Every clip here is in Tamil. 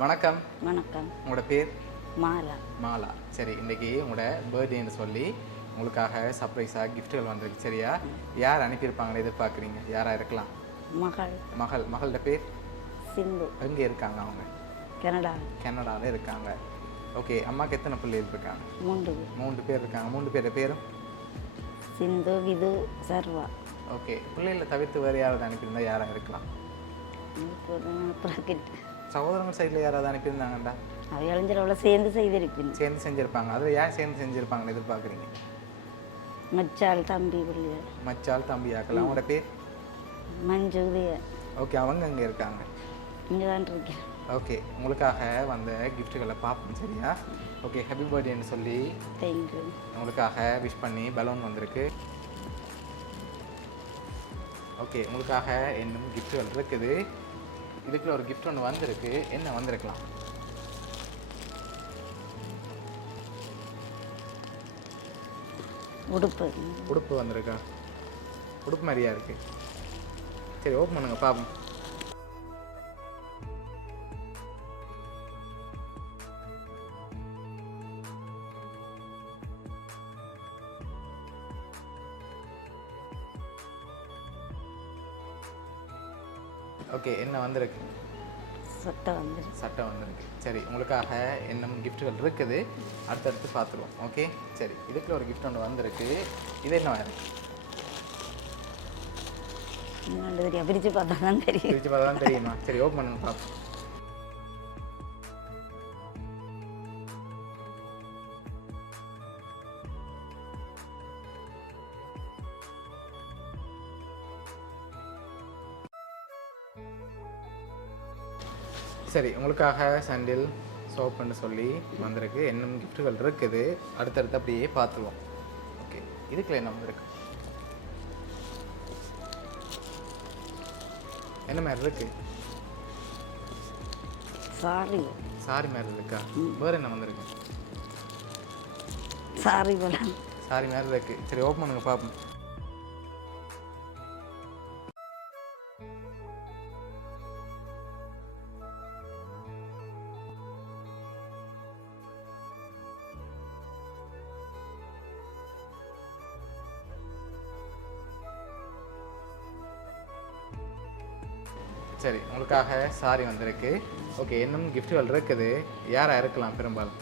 வணக்கம். வணக்கம். உங்களோட பேர்? மாலா. மாலா. சரி, இன்றைக்கி உங்களோட பர்த்டேன்னு சொல்லி உங்களுக்காக சர்ப்ரைஸாக கிஃப்ட்டுகள் வந்திருக்கு. சரியா? யார் அனுப்பியிருப்பாங்கன்னு எதிர்பார்க்குறீங்க? யாராக இருக்கலாம்? மகள்கிட்ட பேர்? சிந்து. எங்கே இருக்காங்க அவங்க? கனடாவில் இருக்காங்க. ஓகே, அம்மாவுக்கு எத்தனை பிள்ளைகள் இருக்காங்க? 3 பேர் இருக்காங்க. 3 பேர் பேரும்? சிந்து, விது, சர்வா. ஓகே, பிள்ளைகளை தவிர்த்து வேறு யாராவது அனுப்பியிருந்தா யாராக இருக்கலாம்? சகோதரங்கள் சைடில் யாராவது அனுப்பியிருந்தாங்கண்டா? அவ இளைஞரோட சேர்ந்து செஞ்சுருப்பாங்க. அதில் யார் சேர்ந்து செஞ்சுருப்பாங்கன்னு எதிர்பார்க்குறீங்க? மச்சாள் தம்பி பிள்ளை. மச்சாள் தம்பி ஆக்கலாம். அவங்களோட பேர்? மஞ்சு. ஓகே, அவங்க அங்கே இருக்காங்க. இங்கே தான் இருக்கேன். ஓகே, உங்களுக்காக வந்த கிஃப்ட்டுகளை பார்ப்போம். சரியா? ஓகே, ஹாப்பி பர்த்டேன்னு சொல்லி தேங்க்யூ. உங்களுக்காக விஷ் பண்ணி பலூன் வந்திருக்கு. ஓகே, உங்களுக்காக இன்னும் கிஃப்ட்டுகள் இருக்குது. இதுக்குள்ள ஒரு கிஃப்ட் ஒன்று வந்திருக்கு. என்ன வந்திருக்கலாம்? உடுப்பு வந்திருக்கா? உடுப்பு மாதிரியா இருக்கு. சரி, ஓப்பன் பண்ணுங்க பாப்போம். ஓகே, என்ன வந்திருக்கு? சட்டை வந்திருக்கு. சரி, உங்களுக்காக இன்னும் கிஃப்ட்டுகள் இருக்குது. அடுத்தடுத்து பார்த்துருவோம். ஓகே, சரி, இதுக்குள்ள ஒரு கிஃப்ட் ஒன்று வந்திருக்கு. இது என்ன இருக்கு? பிரித்து பார்த்தா தான் தெரியுமா? சரி, ஓப்பன் பண்ணி பார்ப்போம். சரி, உங்களுக்காக சாண்டில் சோப்புன்னு சொல்லி வந்திருக்கு. இன்னும் கிஃப்ட்டுகள் இருக்குது. அடுத்தடுத்து அப்படியே பார்த்துருவோம். ஓகே, இதுக்குள்ள என்ன வந்திருக்கு? என்ன மாதிரி இருக்கு? சாரி மாதிரி இருக்கா? வேறு என்ன வந்திருக்கு? சாரி மாதிரி இருக்கு. சரி, ஓப்பன் பண்ணுங்க பார்ப்போம். சரி, உங்களுக்காக சாரி வந்திருக்கு. ஓகே, இன்னும் கிஃப்ட்டுகள் இருக்குது. யாராக இருக்கலாம்? பெரும்பாலும்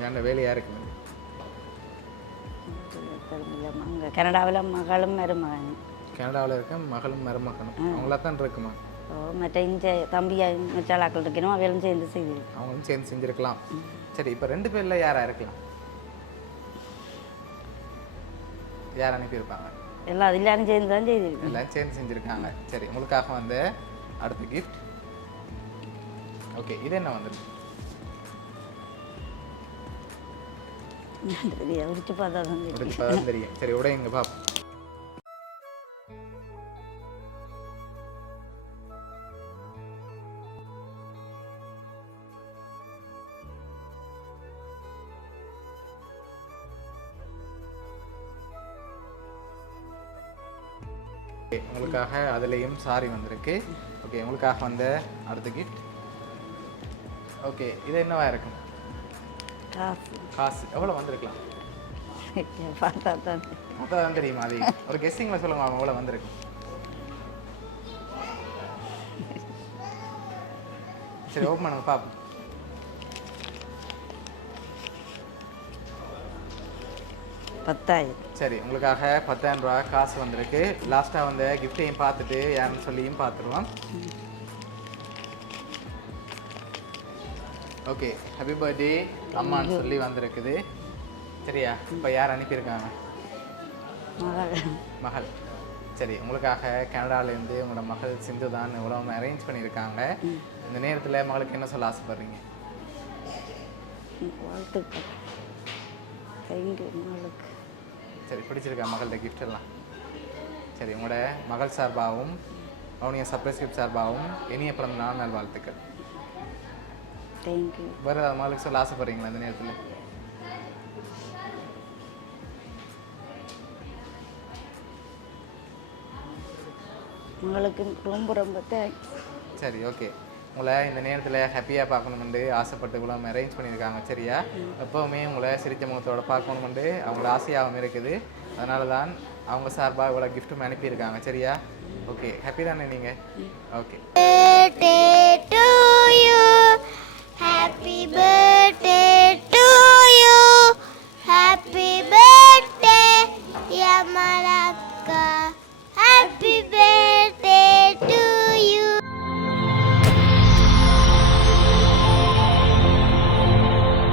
யாரோட வேலையாக இருக்குது? கனடாவில் மகளும் மருமகன். கனடாவில் இருக்க மகளும் மருமகனும் அவங்களா தான் இருக்குமா? மற்ற இந்த தம்பியா மச்சாளாக்கள் இருக்கணும். அவங்களும் சேர்ந்து செஞ்சுருக்கலாம். சரி, இப்போ 2 பேரில் யாராக இருக்கலாம்? யார் அனுப்பியிருப்பாங்க? எல்லாரும் சேர்ந்து தான் செய்திருக்கோம். எல்லாம் சேர்ந்து செஞ்சுருக்காங்க. சரி, உங்களுக்காக வந்து அடுத்த கிஃப்ட். ஓகே, இது என்ன வந்துருக்கு? உரிச்சு பார்த்தா தான் தெரியும். சரி, உடையுங்க பாப்போம். உங்களுக்காக அதுலேயும் சாரி வந்திருக்கு. ஓகே, உங்களுக்காக வந்த அடுத்த கிஃப்ட். ஓகே, இது என்னவா இருக்கும்? காசு. எவ்வளோ வந்திருக்கலாம்? பார்த்தா தான் தெரியுமா? அது ஒரு கெஸ்ஸிங்கில் சொல்லுங்க, எவ்வளோ வந்திருக்கு? சரி, ஓப்பன் பண்ணுங்க பார்ப்போம். சரி, உங்களுக்காக 10,000 ரூபா காசு வந்திருக்கு. லாஸ்ட்டாக வந்து கிஃப்டையும் பார்த்துட்டு யாருன்னு சொல்லியும் பார்த்துருவோம். ஓகே, ஹாப்பி பர்த்டே அம்மான்னு சொல்லி வந்திருக்குது. சரியா? இப்போ யார் அனுப்பியிருக்காங்க? மகள். சரி, உங்களுக்காக கனடாவிலேருந்து உங்களோட மகள் சிந்து தான் இவ்வளோ அரேஞ்ச் பண்ணியிருக்காங்க. இந்த நேரத்தில் மகளுக்கு என்ன சொல்ல ஆசைப்படுறீங்க? சரி, பிடிச்சிருக்கா மகள்கிட்ட கிஃப்ட் எல்லாம்? சரி, உங்களோட மகள் சார்பாகவும் அவனுடைய சர்ப்ரைஸ் கிஃப்ட் சார்பாகவும் இனிய பிறந்த நாள் நல்வாழ்த்துக்கள். தேங்க்யூ. வேறு ஏதாவது மகளுக்கு சொல்ல ஆசைப்படுறீங்களா இந்த நேரத்தில்? உங்களுக்கு ரொம்ப ரொம்ப தேங்க்ஸ். சரி, ஓகே. உங்களை இந்த நேரத்தில் ஹாப்பியாக பார்க்கணுமெண்டு ஆசைப்பட்டு கூட அரேஞ்ச் பண்ணியிருக்காங்க சரியா. எப்போவுமே உங்களை சிரித்த முகத்தோட பார்க்கணுமெண்டு அவங்கள ஆசையாகவும் இருக்குது. அதனால தான் அவங்க சார்பாக இவ்வளோ கிஃப்ட்டும் அனுப்பியிருக்காங்க சரியா. ஓகே, ஹாப்பி தானே நீங்கள்? ஓகே.